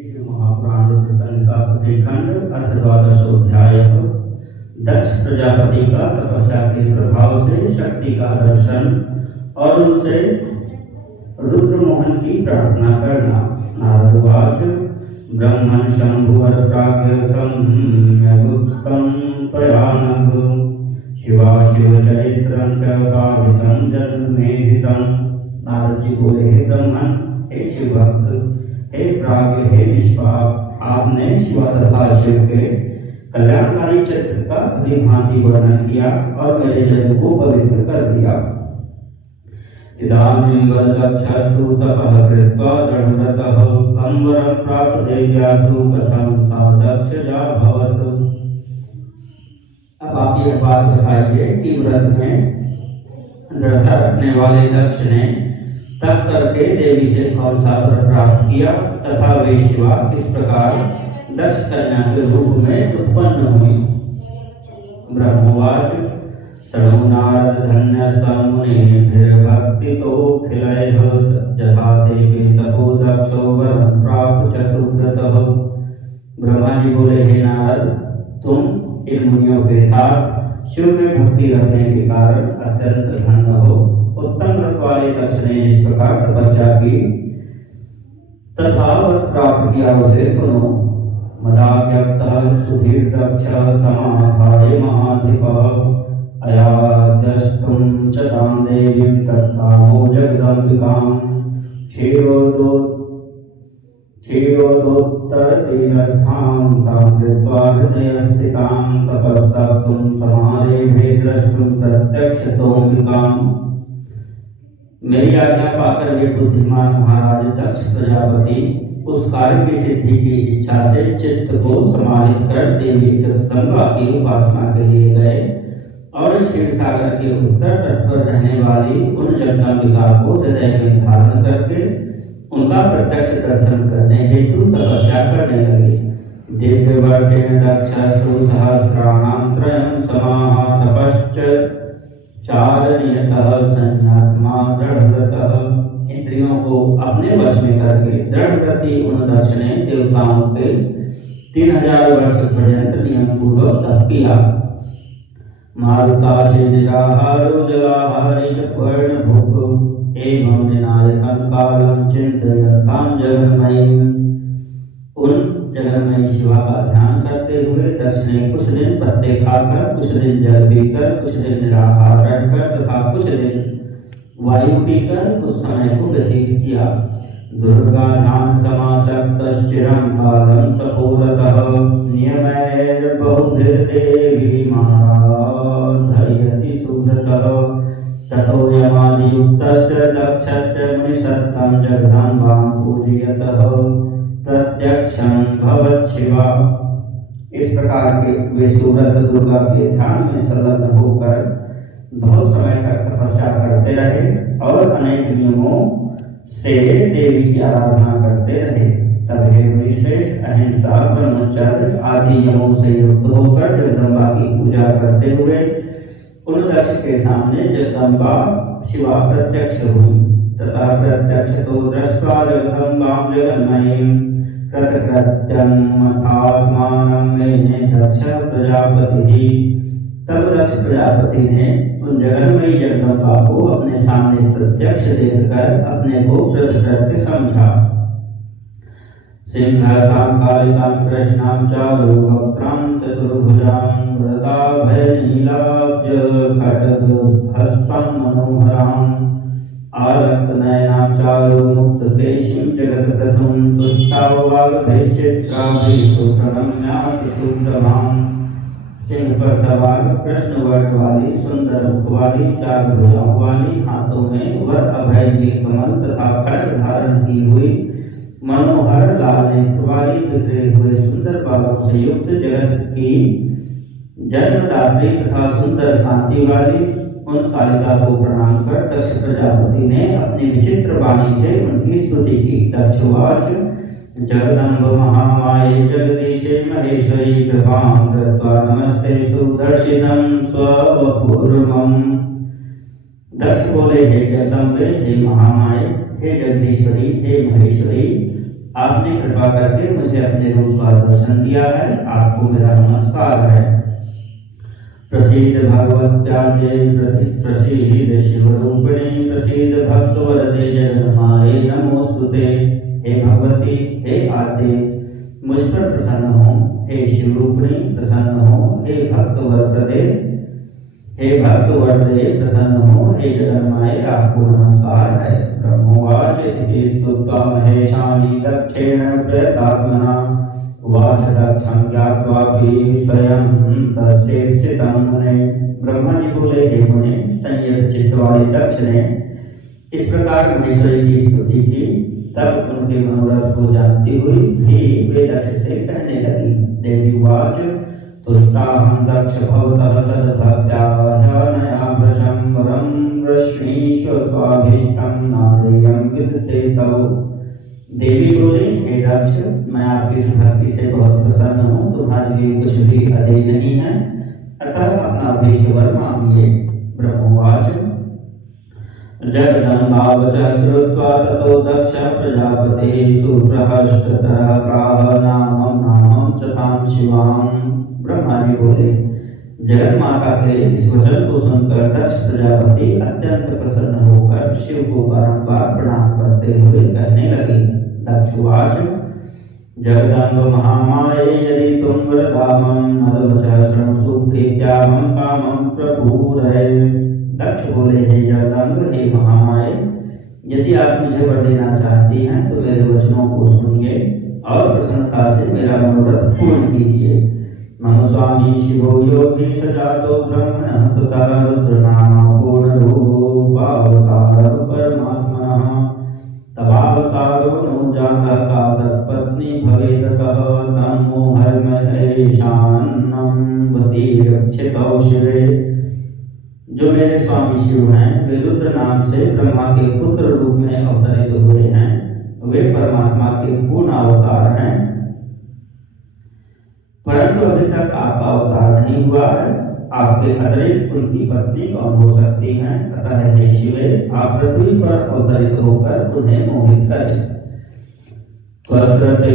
शिव महापुराण रुद्रसंहिता का प्रतिखंड अथ द्वादशोध्याय। दक्ष प्रजापति का तपस्या के प्रभाव से शक्ति का दर्शन और उनसे रुद्र मोहन की प्रार्थना करना। नारद उवाच ब्रह्मन् शंभुवर प्राज्ञ सम्यगुक्तं त्वया नघ शिवा शिव चरित्रं च भावितं जन्मेहितं। नारद जी बोले, हे ब्रह्मन, हे शिव भक्त, हे प्राज्ञ, हे निष्पाप, आपने शिव तथा शिव के कल्याणकारी चरित्र का भली भांति वर्णन किया और मेरे जन को पवित्र कर दिया। इदानीं वदक्षस्तु तपः कृत्वा दृढव्रतः अम्बरं प्राप्त देव्यासु कथं सा दक्षजा भवत्। अब आप यह बात बताइए कि व्रत में दृढ़ता रखने वाले दक्ष ने तप करके देवी से कौन सा वर प्राप्त किया तथा वे शिवा किस प्रकार दक्ष कन्या के रूप में उत्पन्न हुई। ब्रह्मवाच शृणु नारद धन्यस्तं मुनिभिर्भक्तितो खिलैः यथा देवी तपो दक्षो वरं प्राप्त च सुव्रतः। ब्रह्मा जी बोले, हे नारद, तुम इन मुनियों के साथ शिव में भक्ति रखने के कारण अत्यंत धन्य हो। उत्तम व्रत वाले दक्ष ने जिस प्रकार तपस्या की तथा वर प्राप्त किया उसे सुनो। मदाव्यक्तः सुधीर दक्ष समाधाय महाधिपः अयाद्यष्टुं च तां देवीं तत्कामो जगदम्बिकां क्षीरोदोत्तरतीरस्थां तां कृत्वा हृदयस्थितां तपस्तप्तुं समारेभे द्रष्टुं प्रत्यक्षतोऽम्बिकाम्। मेरी आज्ञा पाकर वे बुद्धिमान महाराज दक्ष प्रजापति उस कार्य की सिद्धि की इच्छा से चित्त को समाहित कर देवी जगदम्बा की उपासना के लिए गए और क्षीर सागर के उत्तर तट पर रहने वाली उन जगदम्बिका को हृदय में धारण करके उनका प्रत्यक्ष दर्शन करने हेतु तपस्या करने लगे। दिव्यवर्षेण दक्षस्तु सहस्राणां त्रयं समाह तपश्च चारणीयतः संज्ञात्मा दृढ़व्रतः। इंद्रियों को अपने वश में करके दृढ़व्रती उन दक्ष ने देवताओं के 3000 वर्ष पर्यंत नियम पूर्वक तप किया। मारुताशे निराहारो जलाहारी च पर्णभुक् एवं विनायकं कालं चिन्तयतां जगन्मयीं। उन जगन्मयी शिवा का ध्यान करते हुए दक्ष ने कुछ दिन पत्ते खाकर, कुछ दिन जल पीकर, कुछ दिन निराहार रहकर तथा कुछ दिन वायु पीकर उस समय को व्यतीत किया। दुर्गा ध्यान समासक्तश्चिरं कालं तपोरतः नियमैर्बहुभिर्देवी माराधयति सुव्रतः। ततो यमादियुक्तस्य दक्षस्य मुनिसत्तं जगदम्बां पूजयतः प्रत्यक्षं भवच्छिवा। इस प्रकार के वे सुव्रत दुर्गा के ध्यान में संलग्न होकर बहुत समय तक तपस्या करते रहे और अनेक नियमों से देवी की आराधना करते रहे। तब हे मुनिश्रेष्ठ, अहिंसा, ब्रह्मचर्य आदि नियमों से युक्त होकर जगदम्बा की पूजा करते हुए उन दक्ष के सामने जगदम्बा शिवा प्रत्यक्ष हुई तथा प्रत्यक्ष तो दृष्ट्वा जगदम्बां जगन्मयीं कृतकृत्यं मथात्मानं मेने दक्ष प्रजापति। तब दक्ष प्रजापति ने उन जगन्मयी जगदम्बा को अपने सामने प्रत्यक्ष देखकर अपने को कृतकृत्य समझा। सिंहासां कालिकां कृष्णां चारु वक्त्रां चतुर्भुजां वरदाभयनीलाब्ज खड्गहस्तं मनोहरां आरक्तनयनां चारु मुक्तकेशीं जगत्प्रसूं तुष्टां वाग्भिश्चित्राभिः सुप्रणम्याति सुप्रभां। सिंह पर सवार कृष्ण वर्ण वाली सुंदर मुख वाली, चार भुजाओं वाली, हाथों में वर अभय कमल तथा खड्ग धारण की हुई, मनोहर लाल नेत्र वाली, बिखरे हुए सुंदर बालों से युक्त, जगत की जन्मदात्री तथा सुंदर कांति वाली उन कालिका को प्रणाम कर दक्ष प्रजापति ने अपनी विचित्र वाणी से उनकी स्तुति की। दक्षवाच जगदम्ब महामाये जगदीशे महेश्वरी कृपां कृत्वा नमस्तेस्तु दर्शितं स्वपूर्वम्। दक्ष बोले, हे जगदम्बे, हे महामाये, हे जगदीश्वरी, हे महेश्वरी, आपने कृपा करके मुझे अपने रूप का दर्शन दिया है, आपको मेरा नमस्कार है। प्रसीद भगवत्याजे प्रसीद शिवरूपिणी प्रसीद भक्तवरदे जगन्माये नमोस्तुते। हे भगवती, हे आते, मुझ पर प्रसन्न हो। हे शिवरूपिणी प्रसन्न हो। हे भक्तवरदे प्रसन्न हो। हे जगन्माये, आपको नमस्कार है। ब्रह्मोवाच इति स्तुत्वा महेशानि दक्षेण प्रयतात्मना उवाच दक्षं ज्ञात्वापि स्वयं तस्येप्सितं मुने। ब्रह्मा जी बोले, हे मुने, संयत चित्त वाले दक्ष ने इस प्रकार महेश्वरी की स्तुति की। तब उनके मनोरथ को जानती हुई भी वे दक्ष से कहने लगी। देवी उवाच तुष्टाहं दक्ष भवतः सद्भक्त्या भृशं वरं वृष्णीष्व स्वाभीष्टं नादेयं विदते तव। देवी बोली, हे दक्ष, मैं आपकी भक्ति से बहुत प्रसन्न हूँ, तुम्हारे लिए कुछ भी अधेय नहीं है, अतः अपना अभीष्ट वर मांगिए। ब्रह्मोवाच जगदम्बावचः श्रुत्वा ततो दक्ष प्रजापतिः सुप्रहष्टतरः प्राह नामं च तां शिवां। ब्रह्मा जी बोले, जगन माता के इस वचन को सुनकर दक्ष प्रजापति अत्यंत प्रसन्न होकर शिव को बारंबार प्रणाम करते हुए कहने लगे। दक्षुवाच जगदम्ब महामाये यदि तुम वरदामं मदवचः शृणुषु प्रीत्यामं कामं प्रपूरये। दक्ष बोले, हे जगदम्ब, हे महामाये, यदि आप मुझे वर देना चाहती हैं तो मेरे वचनों को सुनिए और प्रसन्नता से मेरा मनोरथ पूर्ण कीजिए। मम स्वामी शिवो योगी सजातो ब्रह्मणः सुतः रुद्रनामा पूर्णरूपावतार परमात्मनः। तवावतारो नो जातः का तत्पत्नी भवेत् कः तं मोहमहेशान्नं वतीरक्षितौ शिवे। जो मेरे स्वामी शिव हैं, वे रुद्र नाम से ब्रह्मा के पुत्र रूप में अवतरित हुए हैं। वे परमात्मा के पूर्ण अवतार हैं, परंतु अभी तक आपका अवतार नहीं हुआ है। आपके अतिरिक्त उनकी पत्नी कौन हो सकती हैं? अतः हे शिवे, आप पृथ्वी पर अवतरित होकर उन्हें मोहित करें। त्वत्रते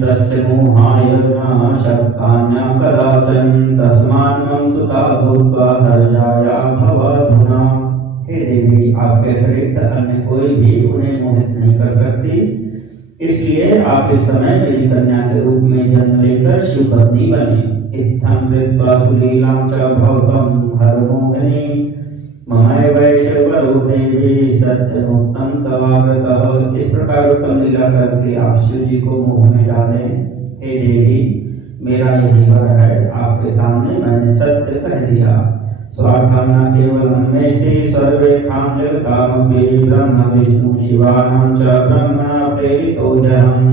तस्य मोहाय न शक्तान्यः कदाचन तस्मान्मम सुता भूत्वा हर्षाया भवाधुना। हे देवी, आपके अतिरिक्त अन्य कोई भी उन्हें मोहित नहीं कर सकती, इसलिए आप इस समय मेरी कन्या के रूप में जन्म लेकर शिव पत्नी बनी। इत्थं कृत्वा सुलीलां च भवतं हरमोहिनी ममैवैश्वरो देवी सत्यमुक्तं तवाव्रतः। इस प्रकार उत्तम लीला करके आप शिव जी को मोह में डालें। हे देवी, मेरा यही वर है, आपके सामने मैंने सत्य कह दिया। स्वार्थं न केवलं मेष्टि सर्वेषां जगतामपि ब्रह्म विष्णु शिवानां च ब्रह्मणा प्रेरितो जहम्।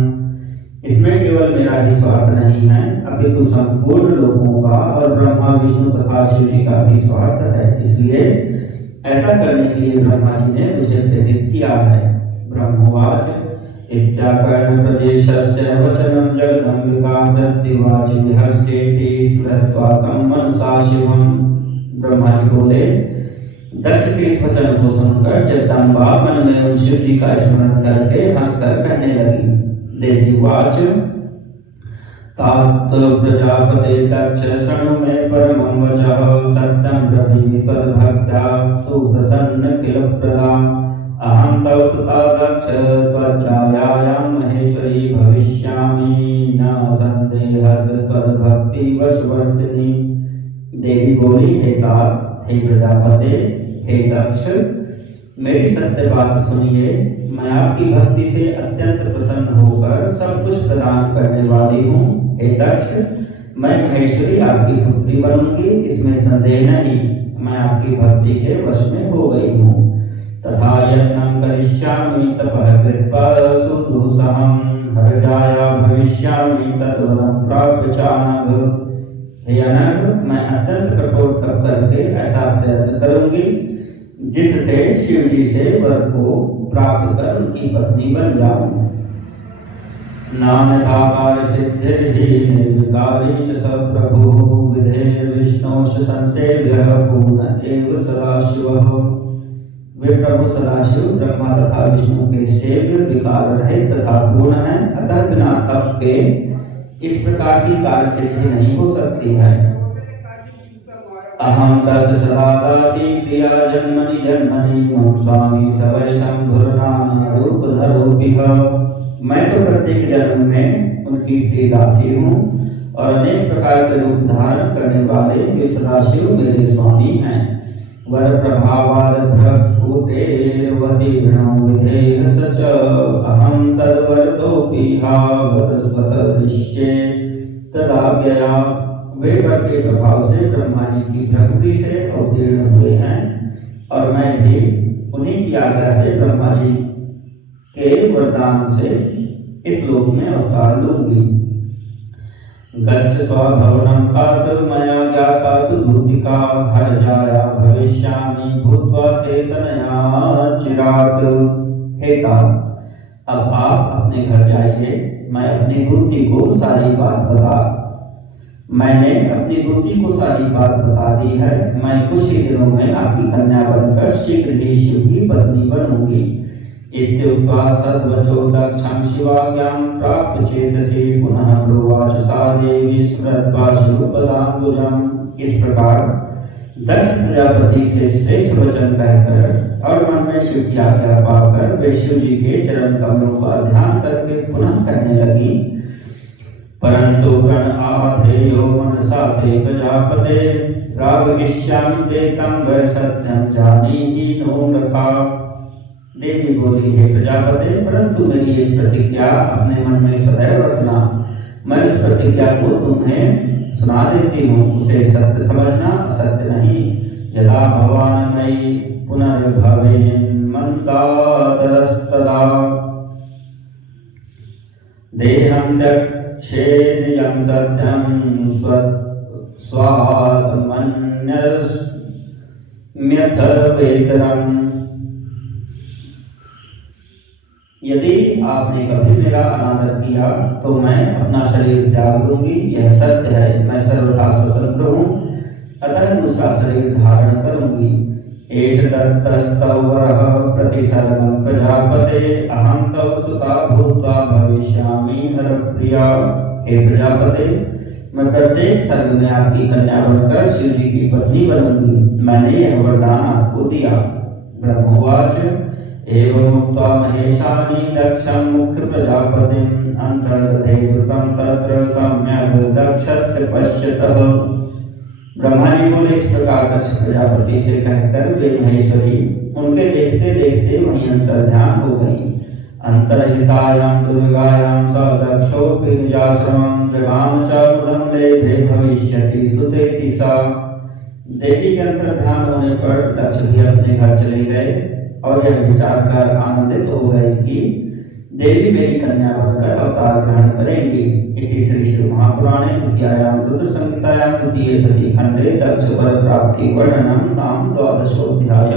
इसमें केवल मेरा ही स्वार्थ नहीं है, अपितु संपूर्ण लोगों का और ब्रह्मा विष्णु तथा शिव जी का भी स्वार्थ है। इसलिए ऐसा करने के लिए ब्रह्मा जी ने मुझे प्रेरित किया है। ब्रह्मोवाच इत्याकर्ण प्रदेशस्य वचनं जगदम्बिका प्रत्युवाच विहस्येति स्मृत्वा तं मनसा शिवम्। ब्रह्मा जी बोले, दक्ष के इस वचन को सुनकर जगदम्बा मन में उन शिव जी का स्मरण करके हंसकर कहने लगी। देवी उवाच तात प्रजापते दक्ष शृणु मे परमं वचः सत्यं ब्रवीमि तद्भक्त्या सुप्रसन्न किल प्रदा। अहं तव सुता दक्ष त्वच्चायां महेश्वरी भविष्यामि न संदेहः तद्भक्ति वशवर्तिनी। देवी बोली, हे तात, हे प्रजापते, हे दक्ष, मेरी सत्य बात सुनिए। मैं आपकी भक्ति से अत्यंत प्रसन्न होकर सब कुछ प्रदान करने वाली हूँ। हे दक्ष, मैं महेश्वरी आपकी पुत्री बनूंगी, इसमें संदेह नहीं। मैं आपकी भक्ति के वश में हो गई हूँ। तथा यत्नं करिष्यामि तपः कृत्वा सुदुःसहं हर्षाया भविष्यामि तद्वरं प्राप्य चानघ। हे अनघ, मैं अत्यंत कठोर तप करके ऐसा प्रयत्न करूंगी जिससे शिव जी से वर को प्राप्त कर उनकी पत्नी बन जाऊं। नान्यथाकार सिद्धिर्हि निर्विकारी च सप्रभुः विधेर्विष्णोश्च संसेव्यः पूर्ण एव सदाशिवः। वे प्रभु सदाशिव ब्रह्मा तथा विष्णु के सेव्य विकार रहित तथा पूर्ण हैं, अतः बिना तप के इस प्रकार की कार्य सिद्धि नहीं हो सकती है। अहम तस् सदा दासी प्रिया जन्मनि जन्मनि मम स्वामी सवै शंभुर्नाम रूप धरोपिह। मैं तो प्रत्येक जन्म में उनकी प्रिय दासी हूँ और अनेक प्रकार के रूप धारण करने वाले वे सदाशिव मेरे स्वामी हैं। वर प्रभावादीर्णो विधेय सच अहम तद्वरतोपिहा वदस्वतदृश्ये तदाज्ञया। वे वर के प्रभाव से ब्रह्मा जी की प्रकृति से अवतीर्ण हुए हैं और मैं भी उन्हीं की आज्ञा से ब्रह्मा जी के वरदान से इस लोक में अवतार लूंगी। गच्छ स्वभवनं तात मया ज्ञाता तु भूतिका हर जाया भविष्यामि भूत्वा ते तनया चिरात्। हे तात, अब आप अपने घर जाइए। मैं अपनी दूती को सारी बात बता दी है। मैं कुछ ही दिनों में आपकी कन्या बनकर शीघ्र ही शिव की पत्नी बनूंगी। इत्युक्त्वा सद्वचो दक्षं शिवाज्ञां प्राप्य चेतसि पुनः प्रोवाच सा देवी स्मृत्वा शिवपदाम्बुजम्। इस प्रकार दक्ष प्रजापति से श्रेष्ठ वचन कहकर और मन में शिव की आज्ञा पाकर वे शिव जी के चरण कमलों का ध्यान करके पुनः कहने लगी, परंतु गण आधेयो मनसा ते प्रजापते श्रावयिष्यामि ते तं वै सत्यं जानीहि नो नृपा। देवी बोली, हे प्रजापते, परंतु मेरी एक प्रतिज्ञा अपने मन में सदैव रखना। मैं उस प्रतिज्ञा को तुम्हें सुना देती हूँ, उसे सत्य समझना, असत्य नहीं। यदा भवान मयि पुनर्भवेन् मन्दातरस्तदा देहं त्यक्षेदियं सत्यं स्वात्मन्यस्म्यथवेतरम्। यदि आपने कभी मेरा अनादर किया तो मैं अपना शरीर त्याग दूंगी, यह सत्य है। मैं सर्वथा स्वतंत्र हूँ, अतः दूसरा शरीर धारण करूंगी। एष दत्तस्तव वरः प्रतिसर्गं प्रजापते अहं तव सुता भूत्वा भविष्यामि हरप्रिया। हे प्रजापते, मैं प्रत्येक सर्ग में आपकी कन्या बनकर शिव जी की पत्नी बनूंगी। मैंने यह वरदान आपको दिया। ब्रह्मोवाच एवं उक्त्वा महेशानि दक्षं मुख्य प्रजापतिम् अंतर्गते कृतं तत्र सम्यग् दक्षस्य पश्यतः। ब्रह्मा जी बोले, इस प्रकार दक्ष प्रजापति से कहकर वे महेश्वरी उनके देखते देखते वहीं अंतर्ध्यान हो गई। अंतर्हितायां दुर्गायां स दक्षोऽपि निजाश्रमं जगाम च मुदं लेभे भविष्यति सुतेति सा। देवी के अंतर्ध्यान होने पर दक्ष भी अपने घर चले गए और यह विचार कर आनंदित हो गए कि देवी मेरी कन्या बनकर अवतार ग्रहण करेंगी। इति श्री शिव महापुराणे द्वितीयायां रुद्र संहितायां तृतीये सती खंडे दक्ष वर प्राप्ति वर्णनम नाम 12वां अध्याय।